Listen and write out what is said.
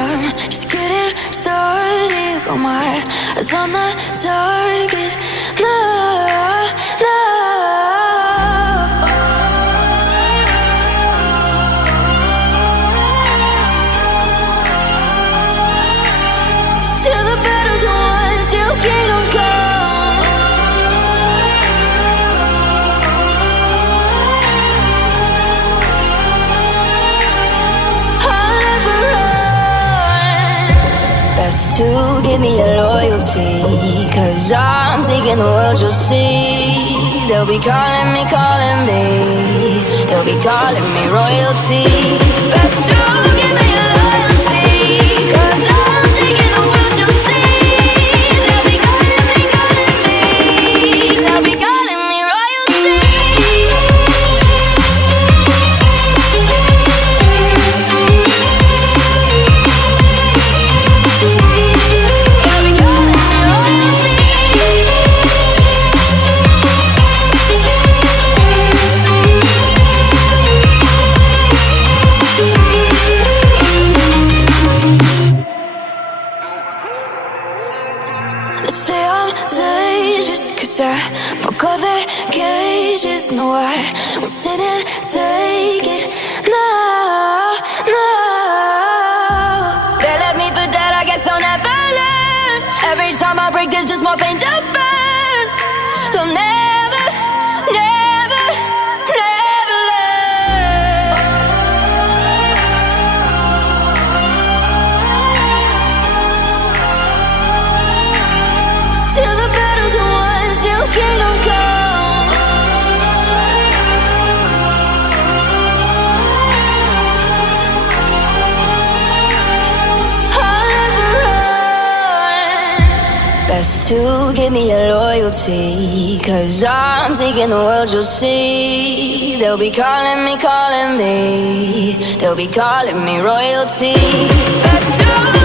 I'm just getting started. Got my eyes on the target. No, no. Till the battle's won, till kingdom come. I'll never run. Best to give me your loyalty, 'cause I'm taking the world, you'll see. They'll be calling me, they'll be calling me royalty. Best to give me your loyalty, 'cause I'm taking the world, you'll see. They'll be calling me, they'll be calling me royalty. They'll be calling me royalty. They say I'm dangerous 'cause I broke all their cages. No, I won't sit and take it. No, no. They left me for dead, I guess I'll never learn. Every time I break, there's just more pain to burn. They'll never, never, never learn. Till the battle's won, till kingdom come. I'll never run. Best to give me your loyalty, 'cause I'm taking the world, you'll see. They'll be calling me, they'll be calling me royalty. Best to